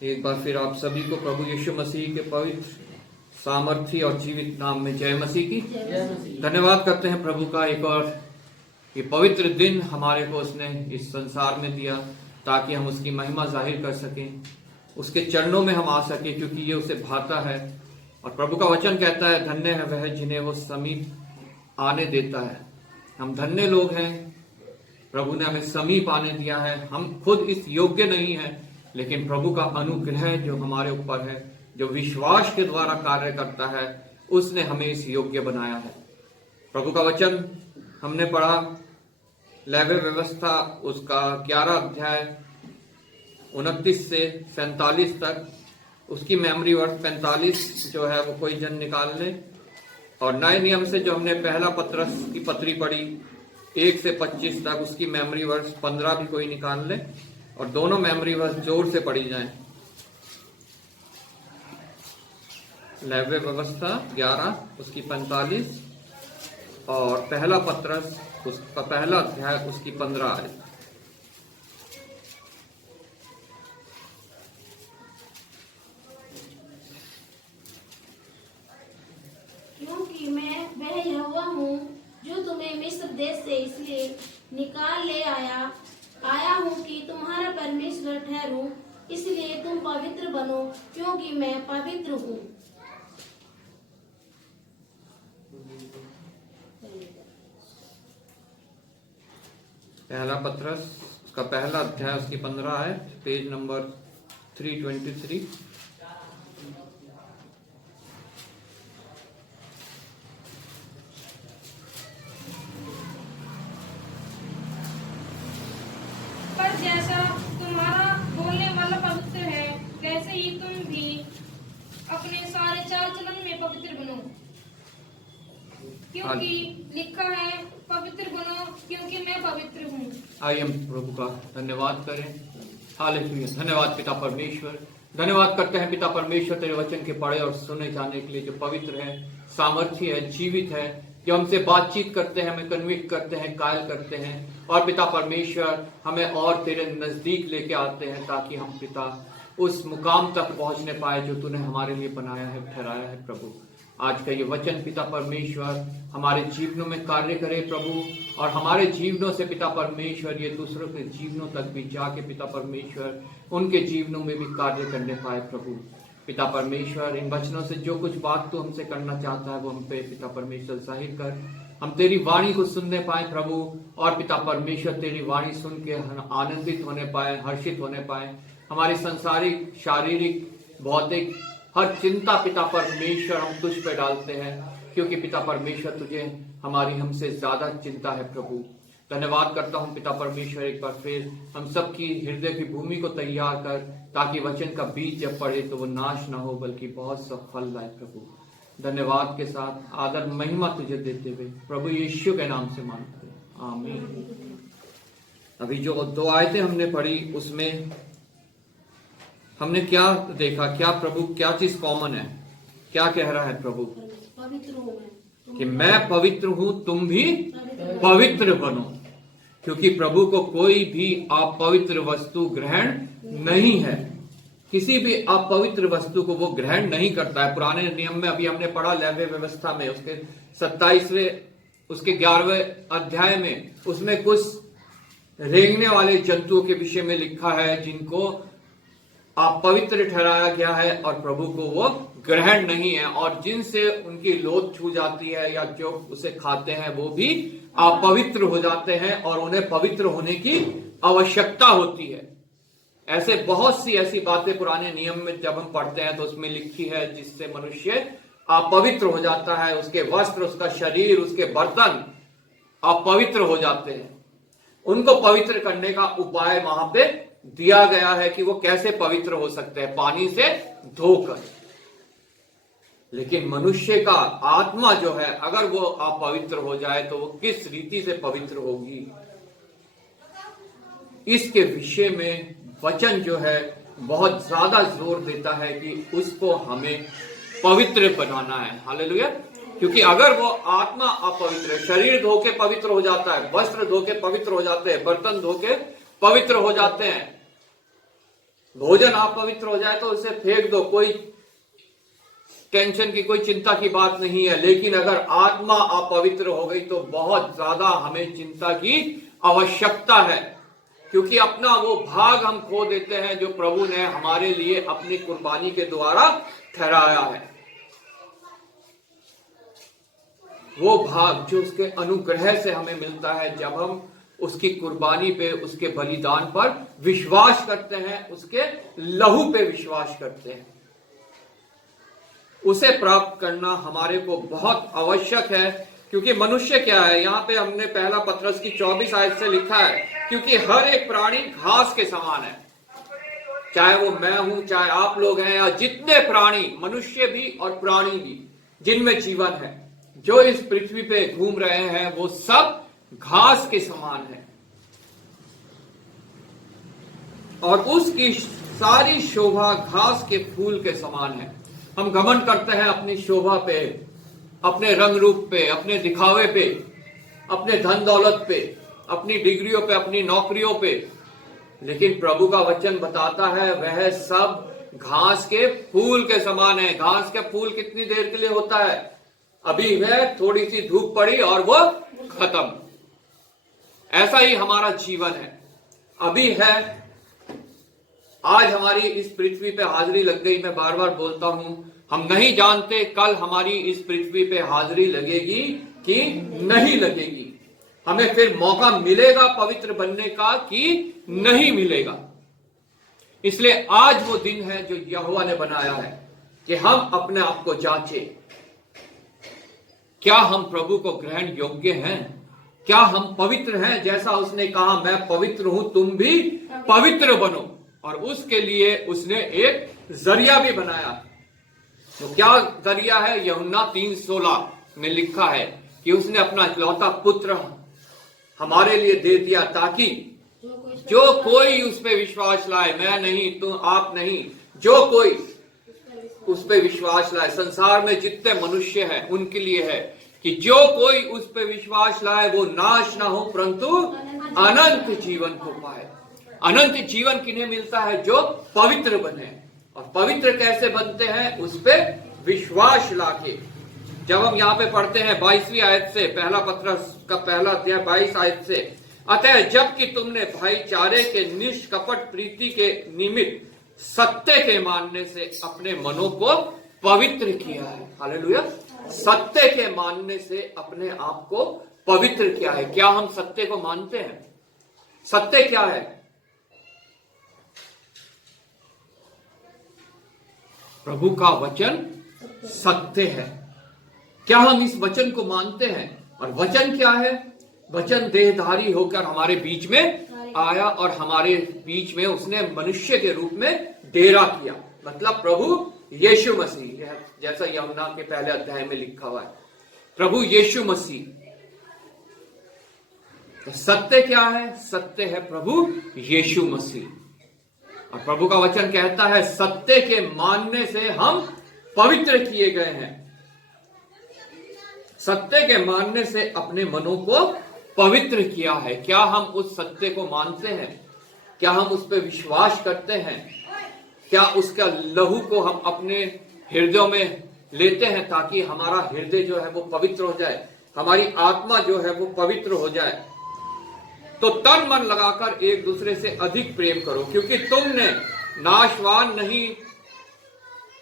एक बार फिर आप सभी को प्रभु यीशु मसीह के पवित्र सामर्थी और जीवित नाम में जय मसीह की धन्यवाद करते हैं प्रभु का। एक और ये पवित्र दिन हमारे को उसने इस संसार में दिया ताकि हम उसकी महिमा जाहिर कर सकें, उसके चरणों में हम आ सकें, क्योंकि ये उसे भाता है। और प्रभु का वचन कहता है, धन्य है वह जिन्हें वो समीप आने देता है। हम धन्य लोग हैं, प्रभु ने हमें समीप आने दिया है। हम खुद इस योग्य नहीं है, लेकिन प्रभु का अनुग्रह जो हमारे ऊपर है, जो विश्वास के द्वारा कार्य करता है, उसने हमें इस योग्य बनाया है। प्रभु का वचन हमने पढ़ा, लेवी व्यवस्था उसका 11 अध्याय 29 से 47 तक। उसकी मेमोरी वर्ड 45 जो है वो कोई जन निकाल ले। और नए नियम से जो हमने पहला पत्रस की पत्री पढ़ी 1 से 25 तक, उसकी मेमोरी वर्ड्स 15 भी कोई निकाल ले, और दोनों मेमोरी वर्ड्स जोर से पढ़ी जाएं। लेवी व्यवस्था 11 उसकी 45 और पहला पत्रस उसका पहला अध्याय उसकी 15 आयत। क्योंकि मैं वह यहोवा हूँ जो तुम्हें मिस्र देश से इसलिए निकाल ले आया हूँ कि तुम्हारा परमेश्वर ठहरूं, इसलिए तुम पवित्र बनो, क्योंकि मैं पवित्र हूँ। पहला पत्रस उसका पहला अध्याय उसकी 15 है, पेज नंबर 323। पर जैसा तुम्हारा बोलने वाला पवित्र है, वैसे ही तुम भी अपने सारे चाल चलन में पवित्र बनो, क्योंकि लिखा है, पवित्र बनो क्योंकि मैं पवित्र हूँ। आइए हम प्रभु का धन्यवाद करें। हालेलुया। धन्यवाद पिता परमेश्वर, धन्यवाद करते हैं पिता परमेश्वर तेरे वचन के पढ़े और सुने जाने के लिए, जो पवित्र है, सामर्थ्य है, जीवित है, जो हमसे बातचीत करते हैं, हमें कन्विक्ट करते हैं, कायल करते हैं। और पिता परमेश्वर हमें और तेरे नजदीक लेके आते हैं, ताकि हम पिता उस मुकाम तक पहुंचने पाए जो तूने हमारे लिए बनाया है, ठहराया है। प्रभु आज का ये वचन पिता परमेश्वर हमारे जीवनों में कार्य करे प्रभु, और हमारे जीवनों से पिता परमेश्वर ये दूसरों के जीवनों तक भी जाके पिता परमेश्वर उनके जीवनों में भी कार्य करने पाए। प्रभु पिता परमेश्वर इन वचनों से जो कुछ बात तू हमसे करना चाहता है वो हम पे पिता परमेश्वर जाहिर कर, हम तेरी वाणी को सुनने पाए प्रभु। और पिता परमेश्वर तेरी वाणी सुन के आनंदित होने पाए, हर्षित होने पाए। हमारी संसारिक, शारीरिक, भौतिक हर चिंता पिता परमेश्वर हम तुझ पे डालते हैं, क्योंकि पिता परमेश्वर तुझे हमारी हमसे ज्यादा चिंता है। प्रभु धन्यवाद करता हूँ पिता परमेश्वर, एक बार फिर हम सबकी हृदय की भूमि को तैयार कर, ताकि वचन का बीज जब पड़े तो वो नाश ना हो, बल्कि बहुत सा फल लाए। प्रभु धन्यवाद के साथ आदर महिमा तुझे देते हुए प्रभु यीशु के नाम से मांगते हैं, आमीन। अभी जो 2 आयतें हमने पढ़ी उसमें हमने क्या देखा, क्या प्रभु क्या चीज कॉमन है, क्या कह रहा है प्रभु? पवित्र हूँ मैं, कि मैं पवित्र हूं, तुम भी पवित्र बनो, क्योंकि प्रभु को कोई भी अपवित्र वस्तु ग्रहण नहीं है। किसी भी अपवित्र वस्तु को वो ग्रहण नहीं करता है। पुराने नियम में अभी हमने पढ़ा, लेवी व्यवस्था में उसके 27वें उसके 11वें अध्याय में, उसमें कुछ रेंगने वाले जंतुओं के विषय में लिखा है जिनको अपवित्र ठहराया गया है और प्रभु को वो ग्रहण नहीं है, और जिनसे उनकी लोथ छू जाती है या जो उसे खाते हैं वो भी अपवित्र हो जाते हैं और उन्हें पवित्र होने की आवश्यकता होती है। ऐसे बहुत सी ऐसी बातें पुराने नियम में जब हम पढ़ते हैं तो उसमें लिखी है जिससे मनुष्य अपवित्र हो जाता है, उसके वस्त्र, उसका शरीर, उसके बर्तन अपवित्र हो जाते हैं। उनको पवित्र करने का उपाय वहां पे दिया गया है कि वो कैसे पवित्र हो सकते हैं, पानी से धोकर। लेकिन मनुष्य का आत्मा जो है, अगर वो अपवित्र हो जाए तो वो किस रीति से पवित्र होगी, इसके विषय में वचन जो है बहुत ज्यादा जोर देता है कि उसको हमें पवित्र बनाना है। हालेलुया। क्योंकि अगर वो आत्मा अपवित्र है, शरीर धो के पवित्र हो जाता है, वस्त्र धो के पवित्र हो जाते हैं, बर्तन धो के पवित्र हो जाते हैं, भोजन अपवित्र हो जाए तो उसे फेंक दो, कोई टेंशन की, कोई चिंता की बात नहीं है। लेकिन अगर आत्मा अपवित्र हो गई तो बहुत ज्यादा हमें चिंता की आवश्यकता है, क्योंकि अपना वो भाग हम खो देते हैं जो प्रभु ने हमारे लिए अपनी कुर्बानी के द्वारा ठहराया है। वो भाग जो उसके अनुग्रह से हमें मिलता है जब हम उसकी कुर्बानी पे, उसके बलिदान पर विश्वास करते हैं, उसके लहू पे विश्वास करते हैं। उसे प्राप्त करना हमारे को बहुत आवश्यक है, क्योंकि मनुष्य क्या है, यहां पे हमने पहला पत्रस की 24 आयत से लिखा है, क्योंकि हर एक प्राणी घास के समान है, चाहे वो मैं हूं, चाहे आप लोग हैं, या जितने प्राणी, मनुष्य भी और प्राणी भी जिनमें जीवन है, जो इस पृथ्वी पे घूम रहे हैं, वो सब घास के समान है। और उसकी सारी शोभा घास के फूल के समान है। हम घमंड करते हैं अपनी शोभा पे, अपने रंग रूप पे, अपने दिखावे पे, अपने धन दौलत पे, अपनी डिग्रियों पे, अपनी नौकरियों पे, लेकिन प्रभु का वचन बताता है वह सब घास के फूल के समान है। घास का फूल कितनी देर के लिए होता है? अभी है, थोड़ी सी धूप पड़ी और वो खत्म। ऐसा ही हमारा जीवन है, अभी है, आज हमारी इस पृथ्वी पे हाजिरी लग गई। मैं बार बार बोलता हूं, हम नहीं जानते कल हमारी इस पृथ्वी पे हाजिरी लगेगी कि नहीं लगेगी, हमें फिर मौका मिलेगा पवित्र बनने का कि नहीं मिलेगा। इसलिए आज वो दिन है जो यहोवा ने बनाया है कि हम अपने आप को जांचें, क्या हम प्रभु को ग्रहण योग्य हैं, क्या हम पवित्र हैं? जैसा उसने कहा मैं पवित्र हूं, तुम भी पवित्र बनो, और उसके लिए उसने एक जरिया भी बनाया। तो क्या जरिया है? यूहन्ना 3:16 में लिखा है कि उसने अपना इकलौता पुत्र हमारे लिए दे दिया, ताकि जो कोई उस पे विश्वास लाए, मैं नहीं, तुम, आप नहीं, जो कोई उस पे विश्वास लाए, संसार में जितने मनुष्य हैं उनके लिए है कि जो कोई उस पे विश्वास लाए वो नाश ना हो परंतु अनंत जीवन को पाए। अनंत जीवन किन्हें मिलता है? जो पवित्र बने। और पवित्र कैसे बनते हैं? उस पे विश्वास लाके। जब हम यहाँ पे पढ़ते हैं 22वीं आयत से, पहला पत्रस का पहला अध्याय 22 आयत से, अतः जबकि तुमने भाईचारे के निष्कपट प्रीति के निमित्त सत्य के मानने से अपने मनों को पवित्र किया है। हालेलुया! सत्य के मानने से अपने आप को पवित्र किया है। क्या हम सत्य को मानते हैं? सत्य क्या है? प्रभु का वचन सत्य है। क्या हम इस वचन को मानते हैं? और वचन क्या है? वचन देहधारी होकर हमारे बीच में आया और हमारे बीच में उसने मनुष्य के रूप में डेरा किया, मतलब प्रभु यीशु मसीह, जैसा यूहन्ना के पहले अध्याय में लिखा हुआ है, प्रभु यीशु मसीह। तो सत्य क्या है? सत्य है प्रभु यीशु मसीह। और प्रभु का वचन कहता है सत्य के मानने से हम पवित्र किए गए हैं। सत्य के मानने से अपने मनों को पवित्र किया है। क्या हम उस सत्य को मानते हैं? क्या हम उस पर विश्वास करते हैं? क्या उसका लहू को हम अपने हृदयों में लेते हैं ताकि हमारा हृदय जो है वो पवित्र हो जाए, हमारी आत्मा जो है वो पवित्र हो जाए? तो तन मन लगाकर एक दूसरे से अधिक प्रेम करो, क्योंकि तुमने नाशवान नहीं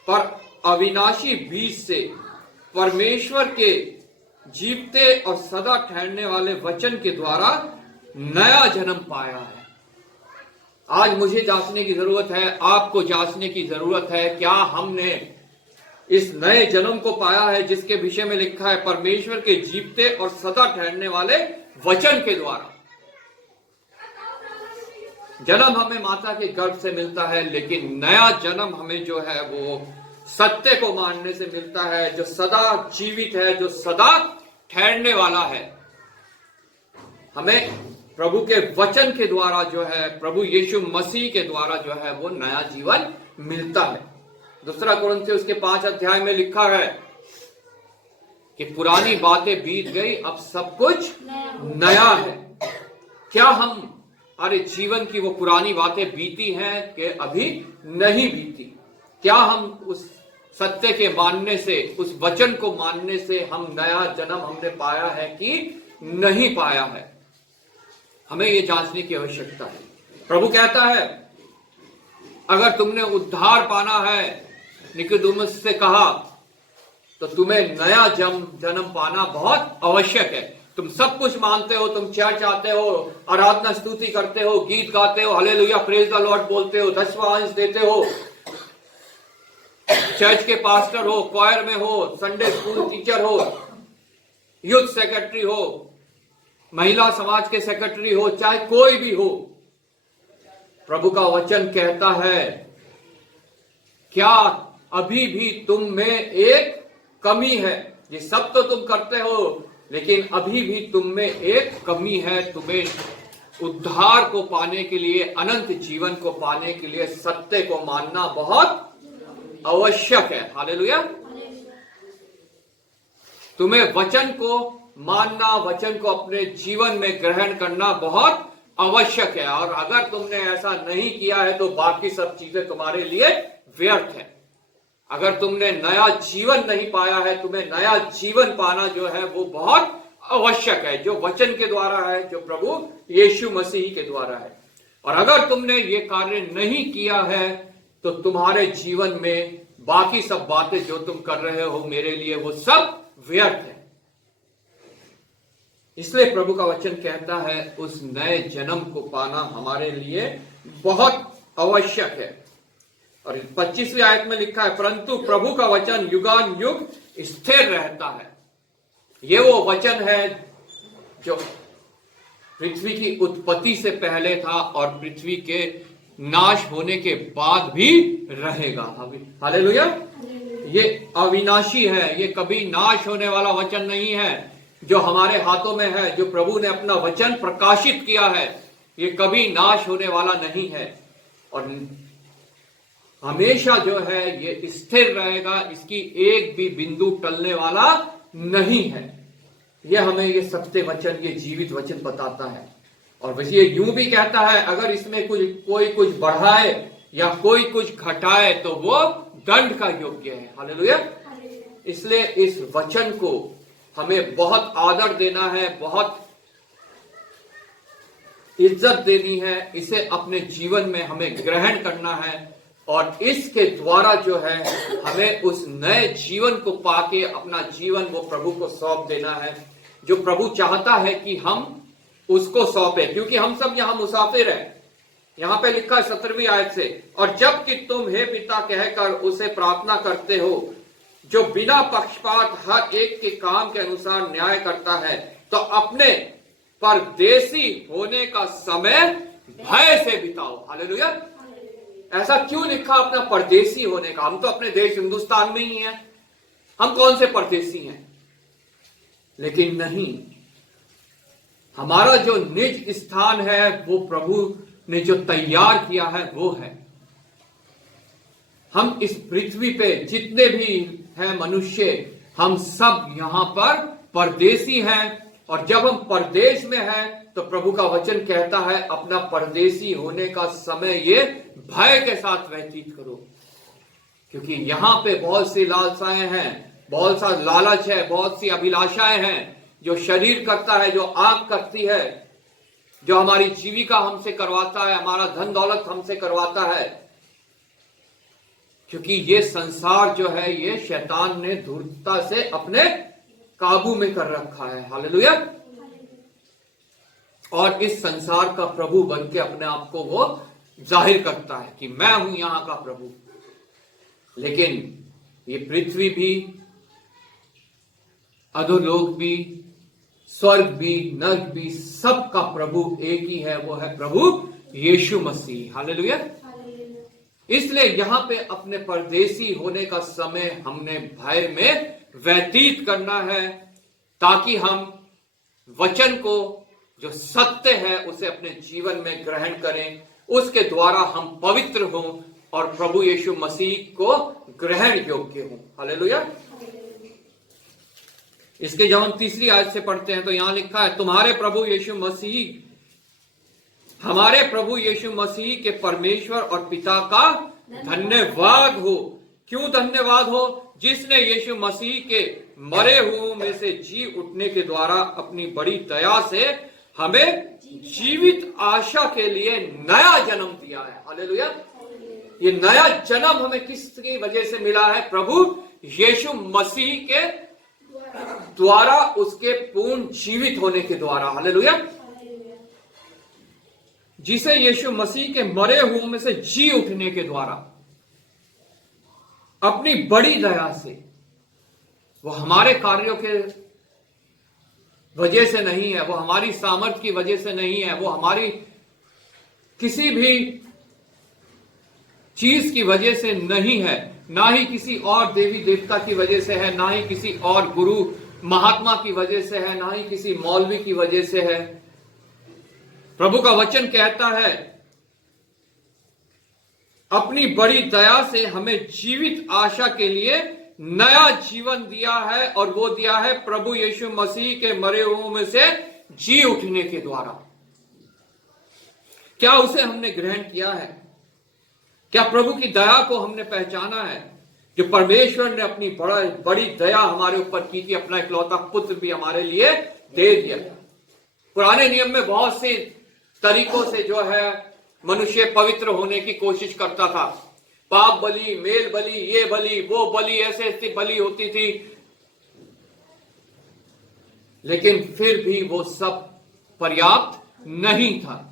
पर अविनाशी बीज से परमेश्वर के जीवते और सदा ठहरने वाले वचन के द्वारा नया जन्म पाया है। आज मुझे जांचने की जरूरत है, आपको जांचने की जरूरत है, क्या हमने इस नए जन्म को पाया है जिसके विषय में लिखा है परमेश्वर के जीवते और सदा ठहरने वाले वचन के द्वारा। जन्म हमें माता के गर्भ से मिलता है, लेकिन नया जन्म हमें जो है वो सत्य को मानने से मिलता है, जो सदा जीवित है, जो सदा ठहरने वाला है। हमें प्रभु के वचन के द्वारा जो है, प्रभु यीशु मसीह के द्वारा जो है वो नया जीवन मिलता है। दूसरा कुरिन्थियों उसके 5 अध्याय में लिखा है कि पुरानी बातें बीत गई, अब सब कुछ नया है। क्या हम अरे जीवन की वो पुरानी बातें बीती हैं कि अभी नहीं बीती? क्या हम उस सत्य के मानने से, उस वचन को मानने से हम नया जन्म हमने पाया है कि नहीं पाया है? हमें ये जांचने की आवश्यकता है। प्रभु कहता है अगर तुमने उद्धार पाना है, निकोदेमुस से कहा, तो तुम्हें नया जन्म पाना बहुत आवश्यक है। तुम सब कुछ मानते हो, तुम चर्च आते हो, आराधना स्तुति करते हो, गीत गाते हो, हालेलुया प्रेज द लॉर्ड बोलते हो, 10वां अंश देते हो, चर्च के पास्टर हो, क्वायर में हो, संडे स्कूल टीचर हो, यूथ सेक्रेटरी हो, महिला समाज के सेक्रेटरी हो, चाहे कोई भी हो, प्रभु का वचन कहता है क्या अभी भी तुम में एक कमी है? ये सब तो तुम करते हो, लेकिन अभी भी तुम में एक कमी है। तुम्हें उद्धार को पाने के लिए, अनंत जीवन को पाने के लिए सत्य को मानना बहुत आवश्यक है। हालेलुया। तुम्हें वचन को मानना, वचन को अपने जीवन में ग्रहण करना बहुत आवश्यक है। और अगर तुमने ऐसा नहीं किया है तो बाकी सब चीजें तुम्हारे लिए व्यर्थ है। अगर तुमने नया जीवन नहीं पाया है, तुम्हें नया जीवन पाना जो है वो बहुत आवश्यक है, जो वचन के द्वारा है, जो प्रभु यीशु मसीह के द्वारा है। और अगर तुमने ये कार्य नहीं किया है तो तुम्हारे जीवन में बाकी सब बातें जो तुम कर रहे हो मेरे लिए, वो सब व्यर्थ है। इसलिए प्रभु का वचन कहता है उस नए जन्म को पाना हमारे लिए बहुत आवश्यक है। और 25वीं आयत में लिखा है परंतु प्रभु का वचन युगान युग स्थिर रहता है। ये वो वचन है जो पृथ्वी की उत्पत्ति से पहले था और पृथ्वी के नाश होने के बाद भी रहेगा। हालेलुया। ये अविनाशी है, ये कभी नाश होने वाला वचन नहीं है जो हमारे हाथों में है, जो प्रभु ने अपना वचन प्रकाशित किया है, ये कभी नाश होने वाला नहीं है और हमेशा जो है ये स्थिर रहेगा। इसकी एक भी बिंदु टलने वाला नहीं है। ये हमें ये सत्य वचन, ये जीवित वचन बताता है। और वैसे ये यूं भी कहता है अगर इसमें कोई कुछ बढ़ाए या कोई कुछ घटाए तो वो दंड का योग्य है। हालेलुया। इसलिए इस वचन को हमें बहुत आदर देना है, बहुत इज्जत देनी है, इसे अपने जीवन में हमें ग्रहण करना है और इसके द्वारा जो है हमें उस नए जीवन को पाके अपना जीवन वो प्रभु को सौंप देना है, जो प्रभु चाहता है कि हम उसको सौंपे, क्योंकि हम सब यहां मुसाफिर हैं। यहां पे लिखा है 17वीं आयत से, और जब कि तुम हे पिता कहकर उसे प्रार्थना करते हो जो बिना पक्षपात हर एक के काम के अनुसार न्याय करता है, तो अपने परदेसी होने का समय भय से बिताओ। हालेलुया। ऐसा क्यों लिखा अपना परदेसी होने का? हम तो अपने देश हिंदुस्तान में ही हैं, हम कौन से परदेसी हैं? लेकिन नहीं, हमारा जो निज स्थान है वो प्रभु ने जो तैयार किया है वो है। हम इस पृथ्वी पे जितने भी हैं मनुष्य, हम सब यहां पर परदेसी हैं। और जब हम परदेश में हैं तो प्रभु का वचन कहता है अपना परदेसी होने का समय ये भय के साथ व्यतीत करो, क्योंकि यहां पे बहुत सी लालसाएं हैं, बहुत सा लालच है, बहुत सी अभिलाषाएं हैं जो शरीर करता है, जो आंख करती है, जो हमारी जीविका हमसे करवाता है, हमारा धन दौलत हमसे करवाता है। क्योंकि ये संसार जो है ये शैतान ने धूर्तता से अपने काबू में कर रखा है। हालेलुया। और इस संसार का प्रभु बन के अपने आप को वो जाहिर करता है कि मैं हूं यहां का प्रभु। लेकिन ये पृथ्वी भी, अधोलोक भी, स्वर्ग भी, नरक भी, सबका प्रभु एक ही है, वो है प्रभु यीशु मसीह। हालेलुया। इसलिए यहां पे अपने परदेसी होने का समय हमने भय में व्यतीत करना है, ताकि हम वचन को जो सत्य है उसे अपने जीवन में ग्रहण करें, उसके द्वारा हम पवित्र हों और प्रभु यीशु मसीह को ग्रहण योग्य हों। हालेलुया। इसके जब हम 3री आयत से पढ़ते हैं तो यहां लिखा है तुम्हारे प्रभु यीशु मसीह हमारे प्रभु यीशु मसीह के परमेश्वर और पिता का धन्यवाद हो। क्यों धन्यवाद हो? जिसने यीशु मसीह के मरे हुओं में से जी उठने के द्वारा अपनी बड़ी दया से हमें जीवित आशा के लिए नया जन्म दिया है। हालेलुया। ये नया जन्म हमें किसकी वजह से मिला है? प्रभु यीशु मसीह के द्वारा, उसके पूर्ण जीवित होने के द्वारा। हालेलुया। जिसे यीशु मसीह के मरे हुओं में से जी उठने के द्वारा अपनी बड़ी दया से, वो हमारे कार्यों के वजह से नहीं है, वो हमारी सामर्थ्य की वजह से नहीं है, वो हमारी किसी भी चीज की वजह से नहीं है, ना ही किसी और देवी देवता की वजह से है, ना ही किसी और गुरु महात्मा की वजह से है, ना ही किसी मौलवी की वजह से है। प्रभु का वचन कहता है अपनी बड़ी दया से हमें जीवित आशा के लिए नया जीवन दिया है, और वो दिया है प्रभु यीशु मसीह के मरे हुओं में से जी उठने के द्वारा। क्या उसे हमने ग्रहण किया है? क्या प्रभु की दया को हमने पहचाना है? जो परमेश्वर ने अपनी बड़ी दया हमारे ऊपर की थी, अपना इकलौता पुत्र भी हमारे लिए दे दिया। पुराने नियम में बहुत से तरीकों से जो है मनुष्य पवित्र होने की कोशिश करता था। पाप बलि, मेल बलि, ये बलि, वो बलि, ऐसे ऐसी बलि होती थी, लेकिन फिर भी वो सब पर्याप्त नहीं था,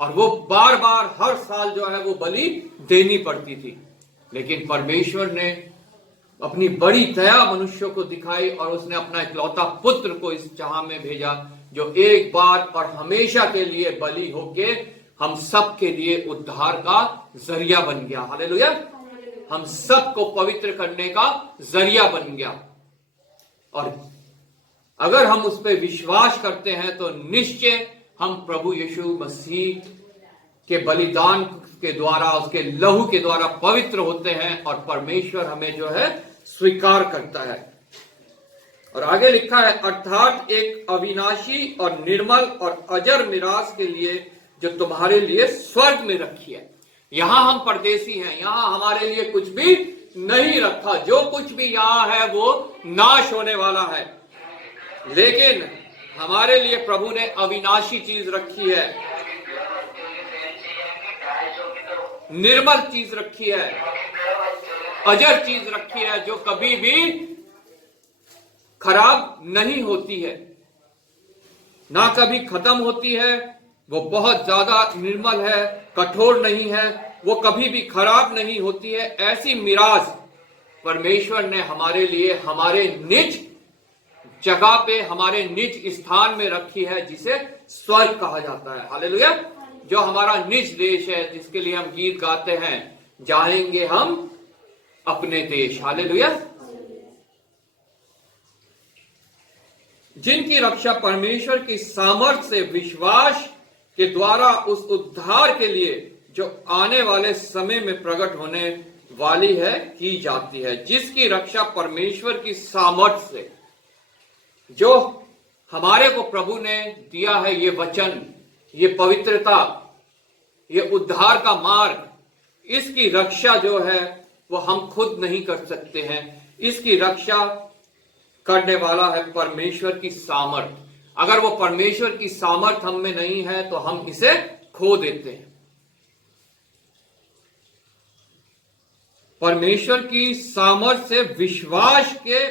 और वो बार बार हर साल जो है वो बलि देनी पड़ती थी। लेकिन परमेश्वर ने अपनी बड़ी दया मनुष्यों को दिखाई, और उसने अपना इकलौता पुत्र को इस जहां में भेजा, जो एक बार और हमेशा के लिए बलि होके हम सब के लिए उद्धार का जरिया बन गया। हालेलुया। हम सब को पवित्र करने का जरिया बन गया, और अगर हम उस पर विश्वास करते हैं तो निश्चय हम प्रभु यीशु मसीह के बलिदान के द्वारा, उसके लहू के द्वारा पवित्र होते हैं, और परमेश्वर हमें जो है स्वीकार करता है। और आगे लिखा है, अर्थात एक अविनाशी और निर्मल और अजर मिरास के लिए जो तुम्हारे लिए स्वर्ग में रखी है। यहां हम परदेसी हैं, यहां हमारे लिए कुछ भी नहीं रखा। जो कुछ भी यहां है वो नाश होने वाला है, लेकिन हमारे लिए प्रभु ने अविनाशी चीज रखी है, निर्मल चीज रखी है, अजर चीज रखी है, जो कभी भी खराब नहीं होती है, ना कभी खत्म होती है। वो बहुत ज्यादा निर्मल है, कठोर नहीं है, वो कभी भी खराब नहीं होती है। ऐसी मिराज परमेश्वर ने हमारे लिए हमारे निज जगह पे, हमारे निज स्थान में रखी है, जिसे स्वर्ग कहा जाता है। हालेलुया। जो हमारा निज देश है, जिसके लिए हम गीत गाते हैं, जाएंगे हम अपने देश। हालेलुया। जिनकी रक्षा परमेश्वर की सामर्थ्य से विश्वास के द्वारा उस उद्धार के लिए जो आने वाले समय में प्रकट होने वाली है की जाती है। जिसकी रक्षा परमेश्वर की सामर्थ्य से, जो हमारे को प्रभु ने दिया है, ये वचन, ये पवित्रता, ये उद्धार का मार्ग, इसकी रक्षा जो है वो हम खुद नहीं कर सकते हैं। इसकी रक्षा करने वाला है परमेश्वर की सामर्थ। अगर वो परमेश्वर की सामर्थ हम में नहीं है तो हम इसे खो देते हैं। परमेश्वर की सामर्थ से विश्वास के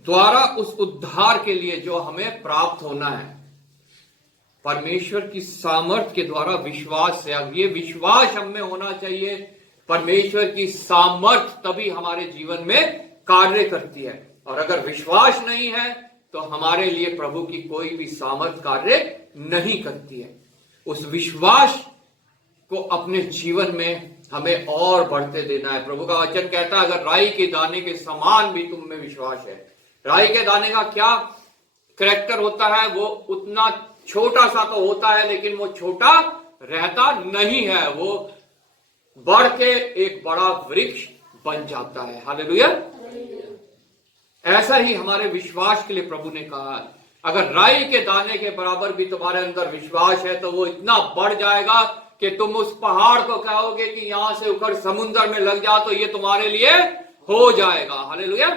द्वारा उस उद्धार के लिए जो हमें प्राप्त होना है, परमेश्वर की सामर्थ के द्वारा विश्वास से, अब ये विश्वास हम में होना चाहिए। परमेश्वर की सामर्थ तभी हमारे जीवन में कार्य करती है, और अगर विश्वास नहीं है तो हमारे लिए प्रभु की कोई भी सामर्थ कार्य नहीं करती है। उस विश्वास को अपने जीवन में हमें और बढ़ते देना है। प्रभु का वचन कहता है, अगर राई के दाने के समान भी तुम में विश्वास है। राई के दाने का क्या कैरेक्टर होता है? वो उतना छोटा सा तो होता है, लेकिन वो छोटा रहता नहीं है, वो बढ़ के एक बड़ा वृक्ष बन जाता है। हालेलुया। ऐसा ही हमारे विश्वास के लिए प्रभु ने कहा, अगर राई के दाने के बराबर भी तुम्हारे अंदर विश्वास है तो वो इतना बढ़ जाएगा कि तुम उस पहाड़ को कहोगे कि यहां से उखड़ समुद्र में लग जा, तो ये तुम्हारे लिए हो जाएगा। हालेलुया।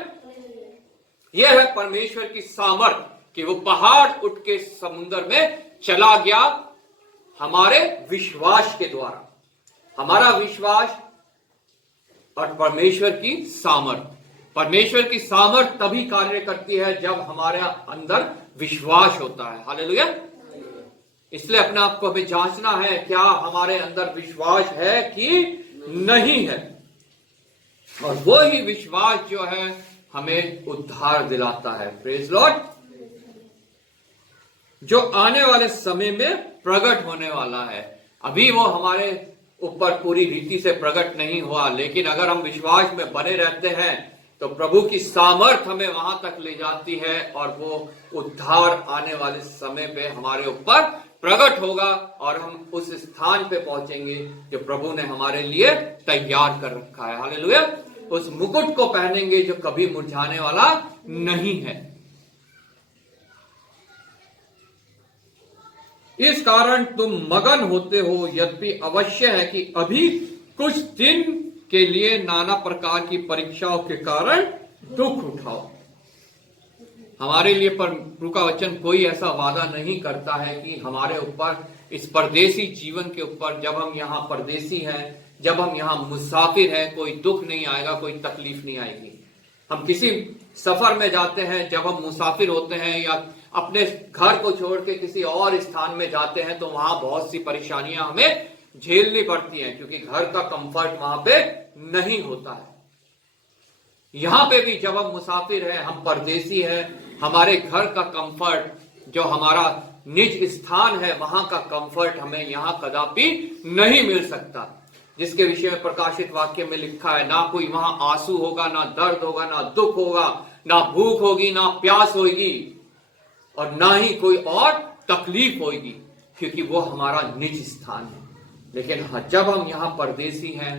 यह है परमेश्वर की सामर्थ कि वो पहाड़ उठ के समुद्र में चला गया हमारे विश्वास के द्वारा। हमारा विश्वास और परमेश्वर की सामर्थ। परमेश्वर की सामर्थ तभी कार्य करती है जब हमारे अंदर विश्वास होता है। हालेलुया। इसलिए अपने आप को हमें जांचना है, क्या हमारे अंदर विश्वास है कि नहीं है। और वो ही विश्वास जो है हमें उद्धार दिलाता है। Praise Lord. जो आने वाले समय में प्रकट होने वाला है। अभी वो हमारे ऊपर पूरी रीति से प्रकट नहीं हुआ, लेकिन अगर हम विश्वास में बने रहते हैं तो प्रभु की सामर्थ हमें वहां तक ले जाती है और वो उद्धार आने वाले समय पे हमारे ऊपर प्रकट होगा और हम उस स्थान पे पहुंचेंगे जो प्रभु ने हमारे लिए तैयार कर रखा है। हालेलुया। उस मुकुट को पहनेंगे जो कभी मुरझाने वाला नहीं है। इस कारण तुम मगन होते हो, यद्यपि अवश्य है कि अभी कुछ दिन के लिए नाना प्रकार की परीक्षाओं के कारण दुख उठाओ। हमारे लिए प्रभु का वचन कोई ऐसा वादा नहीं करता है कि हमारे ऊपर इस परदेसी जीवन के ऊपर, जब हम यहाँ परदेसी हैं, जब हम यहाँ मुसाफिर हैं, कोई दुख नहीं आएगा, कोई तकलीफ नहीं आएगी। हम किसी सफर में जाते हैं, जब हम मुसाफिर होते हैं या अपने घर को छोड़ के किसी और स्थान में जाते हैं तो वहां बहुत सी परेशानियां हमें झेलनी पड़ती हैं, क्योंकि घर का कंफर्ट वहां पे नहीं होता है। यहां पे भी जब हम मुसाफिर हैं, हम परदेसी हैं, हमारे घर का कंफर्ट, जो हमारा निज स्थान है, वहां का कंफर्ट हमें यहां कदापि नहीं मिल सकता। जिसके विषय में प्रकाशित वाक्य में लिखा है, ना कोई वहां आंसू होगा, ना दर्द होगा, ना दुख होगा, ना भूख होगी, ना प्यास होगी और ना ही कोई और तकलीफ होगी, क्योंकि वो हमारा निज स्थान है। लेकिन जब हम यहाँ परदेसी हैं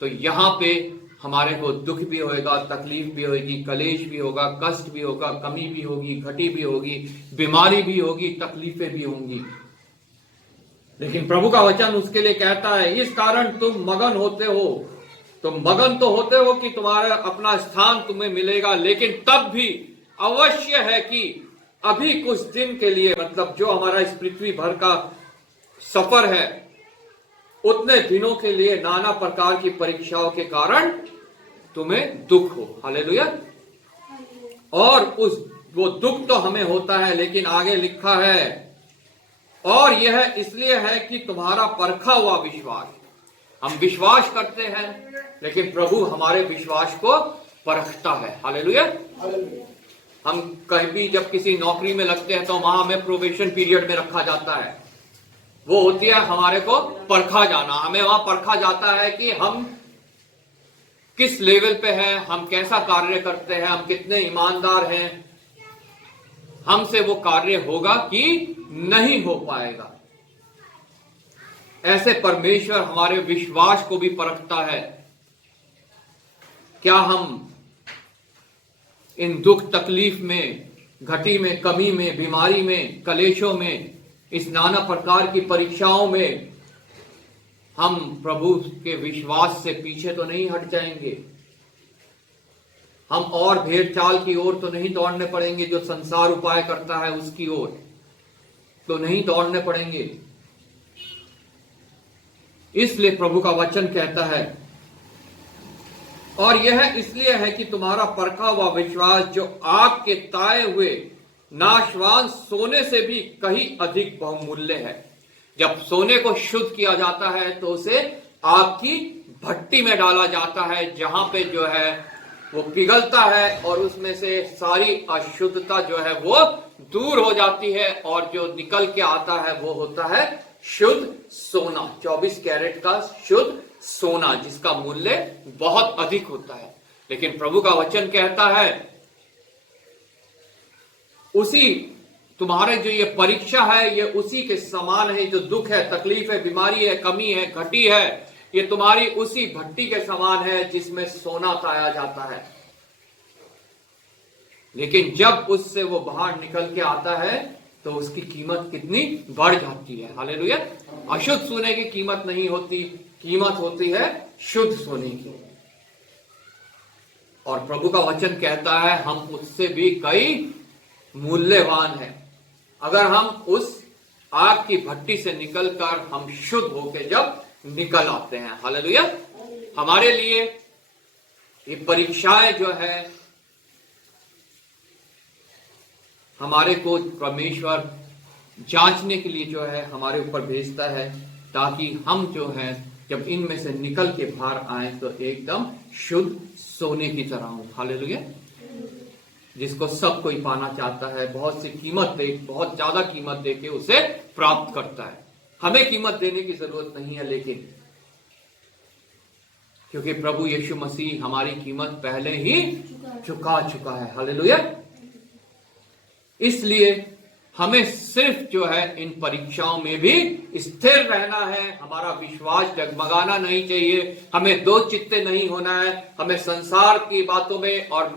तो यहाँ पे हमारे को दुख भी होएगा, तकलीफ भी होगी, कलेश भी होगा, कष्ट भी होगा, कमी भी होगी, घटी भी होगी, बीमारी भी होगी, तकलीफें भी होंगी। लेकिन प्रभु का वचन उसके लिए कहता है, इस कारण तुम मगन होते हो। तुम मगन तो होते हो कि तुम्हारा अपना स्थान तुम्हें मिलेगा, लेकिन तब भी अवश्य है कि अभी कुछ दिन के लिए, मतलब जो हमारा इस पृथ्वी भर का सफर है, उतने दिनों के लिए नाना प्रकार की परीक्षाओं के कारण तुम्हें दुख हो। हालेलुया। और वो दुख तो हमें होता है, लेकिन आगे लिखा है, और यह इसलिए है कि तुम्हारा परखा हुआ विश्वास। हम विश्वास करते हैं, लेकिन प्रभु हमारे विश्वास को परखता है। हालेलुया। हम कहीं भी जब किसी नौकरी में लगते हैं तो वहां हमें प्रोबेशन पीरियड में रखा जाता है। वो होती है हमारे को परखा जाना। हमें वहां परखा जाता है कि हम किस लेवल पे हैं, हम कैसा कार्य करते हैं, हम कितने ईमानदार हैं, हमसे वो कार्य होगा कि नहीं हो पाएगा। ऐसे परमेश्वर हमारे विश्वास को भी परखता है। क्या हम इन दुख तकलीफ में, घटी में, कमी में, बीमारी में, कलेशों में, इस नाना प्रकार की परीक्षाओं में हम प्रभु के विश्वास से पीछे तो नहीं हट जाएंगे। हम और भेड़ चाल की ओर तो नहीं दौड़ने पड़ेंगे, जो संसार उपाय करता है उसकी ओर तो नहीं दौड़ने पड़ेंगे। इसलिए प्रभु का वचन कहता है, और यह इसलिए है कि तुम्हारा परखा हुआ विश्वास, जो आग के ताए हुए नाशवान सोने से भी कहीं अधिक बहुमूल्य है। जब सोने को शुद्ध किया जाता है तो उसे आग की भट्टी में डाला जाता है, जहां पे जो है वो पिघलता है और उसमें से सारी अशुद्धता जो है वो दूर हो जाती है, और जो निकल के आता है वो होता है शुद्ध सोना, 24 कैरेट का शुद्ध सोना, जिसका मूल्य बहुत अधिक होता है। लेकिन प्रभु का वचन कहता है, उसी तुम्हारे जो ये परीक्षा है ये उसी के समान है। जो दुख है, तकलीफ है, बीमारी है, कमी है, घटी है, ये तुम्हारी उसी भट्टी के समान है जिसमें सोना ताया जाता है। लेकिन जब उससे वो बाहर निकल के आता है तो उसकी कीमत कितनी बढ़ जाती है। हालेलुया। अशुद्ध सोने की कीमत नहीं होती, कीमत होती है शुद्ध सोने की। और प्रभु का वचन कहता है हम उससे भी कई मूल्यवान है। अगर हम उस आग की भट्टी से निकलकर हम शुद्ध होकर जब निकल आते हैं, हालेलुया। हमारे लिए ये परीक्षाएं जो है हमारे को परमेश्वर जांचने के लिए जो है हमारे ऊपर भेजता है, ताकि हम जो है जब इनमें से निकल के बाहर आए तो एकदम शुद्ध सोने की तरह हो। हालेलुया। जिसको सब कोई पाना चाहता है, बहुत सी कीमत दे, बहुत ज्यादा कीमत दे के उसे प्राप्त करता है। हमें कीमत देने की जरूरत नहीं है, लेकिन क्योंकि प्रभु यीशु मसीह हमारी कीमत पहले ही चुका चुका है। हालेलुया। इसलिए हमें सिर्फ जो है इन परीक्षाओं में भी स्थिर रहना है। हमारा विश्वास डगमगाना नहीं चाहिए, हमें दो चित्ते नहीं होना है। हमें संसार की बातों में और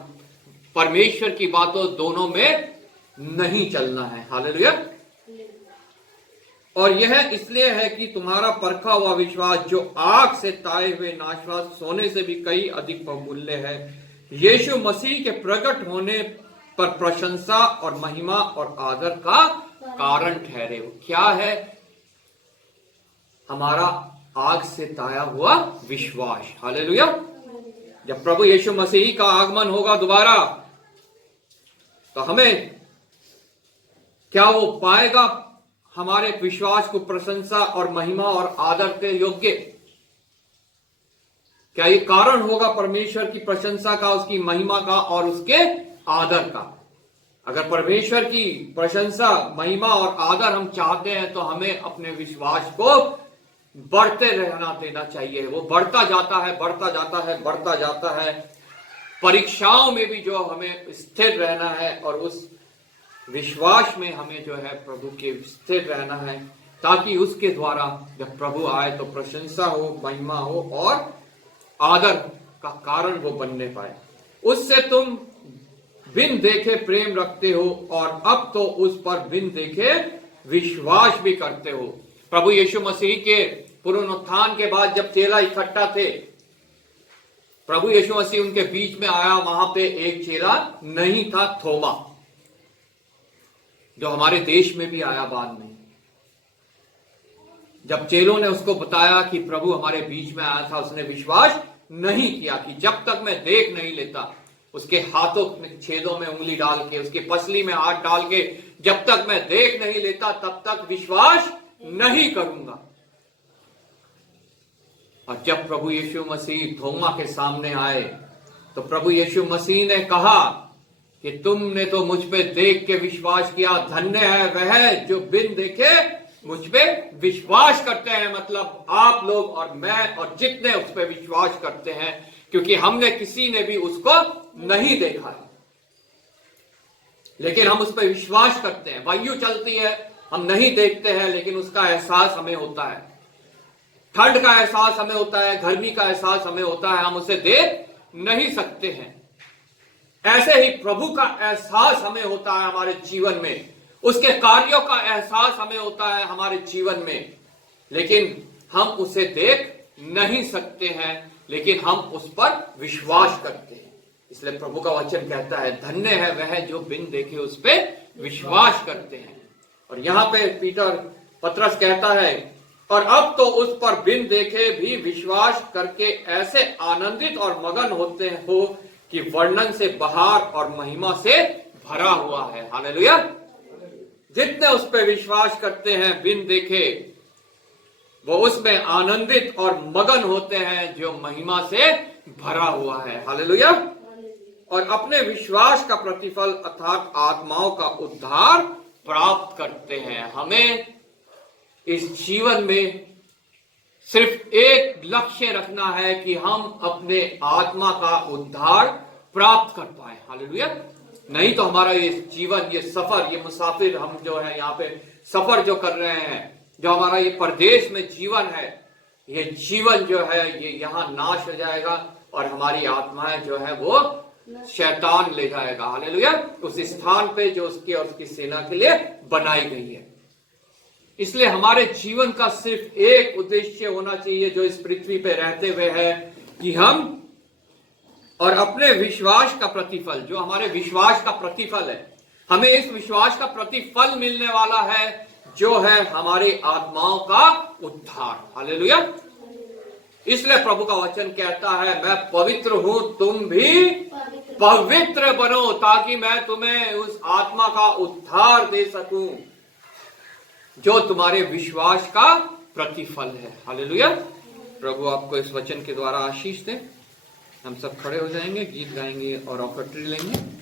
परमेश्वर की बातों दोनों में नहीं चलना है। हालेलुया। और यह इसलिए है कि तुम्हारा परखा हुआ विश्वास जो आग से ताए हुए नाशवास सोने से भी कई अधिक बहुमूल्य है, यीशु मसीह के प्रकट होने पर प्रशंसा और महिमा और आदर का कारण ठहरे हो। क्या है? हमारा आग से ताया हुआ विश्वास। हालेलुया। जब प्रभु यीशु मसीह का आगमन होगा दोबारा, तो हमें क्या वो पाएगा हमारे विश्वास को प्रशंसा और महिमा और आदर के योग्य? क्या ये कारण होगा परमेश्वर की प्रशंसा का, उसकी महिमा का और उसके आदर का? अगर परमेश्वर की प्रशंसा, महिमा और आदर हम चाहते हैं तो हमें अपने विश्वास को बढ़ते रहना देना चाहिए। वो बढ़ता जाता है, बढ़ता जाता है, बढ़ता जाता है। परीक्षाओं में भी जो हमें स्थिर रहना है और उस विश्वास में हमें जो है प्रभु के स्थिर रहना है, ताकि उसके द्वारा जब प्रभु आए तो प्रशंसा हो, महिमा हो और आदर का कारण वो बनने पाए। उससे तुम बिन देखे प्रेम रखते हो और अब तो उस पर बिन देखे विश्वास भी करते हो। प्रभु यीशु मसीह के पुनरुत्थान के बाद जब चेला इकट्ठा थे, प्रभु यीशु मसीह उनके बीच में आया। वहां पे एक चेला नहीं था, थोमा, जो हमारे देश में भी आया बाद में। जब चेलों ने उसको बताया कि प्रभु हमारे बीच में आया था, उसने विश्वास नहीं किया कि जब तक मैं देख नहीं लेता, उसके हाथों में छेदों में उंगली डाल के, उसके पसली में हाथ डाल के, जब तक मैं देख नहीं लेता तब तक विश्वास नहीं करूंगा। और जब प्रभु यीशु मसीह थोमा के सामने आए तो प्रभु यीशु मसीह ने कहा कि तुमने तो मुझ पे देख के विश्वास किया, धन्य है वह जो बिन देखे मुझ पे विश्वास करते हैं। मतलब आप लोग और मैं और जितने उस पे विश्वास करते हैं, क्योंकि हमने किसी ने भी उसको नहीं देखा है, लेकिन हम उस पर विश्वास करते हैं। वायु चलती है, हम नहीं देखते हैं, लेकिन उसका एहसास हमें होता है। ठंड का एहसास हमें होता है, गर्मी का एहसास हमें होता है, हम उसे देख नहीं सकते हैं। ऐसे ही प्रभु का एहसास हमें होता है हमारे जीवन में, उसके कार्यों का एहसास हमें होता है हमारे जीवन में, लेकिन हम उसे देख नहीं सकते हैं, लेकिन हम उस पर विश्वास करते हैं। इसलिए प्रभु का वचन कहता है धन्य है वह जो बिन देखे उस पर विश्वास करते हैं। और यहां पे पतरस कहता है और अब तो उस पर बिन देखे भी विश्वास करके ऐसे आनंदित और मगन होते हो कि वर्णन से बाहर और महिमा से भरा हुआ है। हालेलुया। जितने उस पर विश्वास करते हैं बिन देखे, वो उसमें आनंदित और मगन होते हैं जो महिमा से भरा हुआ है। हालेलुया। और अपने विश्वास का प्रतिफल अर्थात आत्माओं का उद्धार प्राप्त करते हैं। हमें इस जीवन में सिर्फ एक लक्ष्य रखना है कि हम अपने आत्मा का उद्धार प्राप्त कर पाए। हालेलुया। नहीं तो हमारा ये जीवन, ये सफर, ये मुसाफिर, हम जो है यहाँ पे सफर जो कर रहे हैं, जो हमारा ये परदेश में जीवन है, ये जीवन जो है ये यहाँ नाश हो जाएगा और हमारी आत्माएं जो है वो शैतान ले जाएगा। हालेलुया। उस स्थान पे जो उसके और उसकी सेना के लिए बनाई गई है। इसलिए हमारे जीवन का सिर्फ एक उद्देश्य होना चाहिए जो इस पृथ्वी पे रहते हुए है, कि हम और अपने विश्वास का प्रतिफल, जो हमारे विश्वास का प्रतिफल है, हमें इस विश्वास का प्रतिफल मिलने वाला है जो है हमारी आत्माओं का उद्धार। हालेलुया। इसलिए प्रभु का वचन कहता है, मैं पवित्र हूं, तुम भी पवित्र बनो, ताकि मैं तुम्हें उस आत्मा का उद्धार दे सकूं जो तुम्हारे विश्वास का प्रतिफल है। हालेलुया। प्रभु आपको इस वचन के द्वारा आशीष दे। हम सब खड़े हो जाएंगे, गीत गाएंगे और ऑफर लेंगे।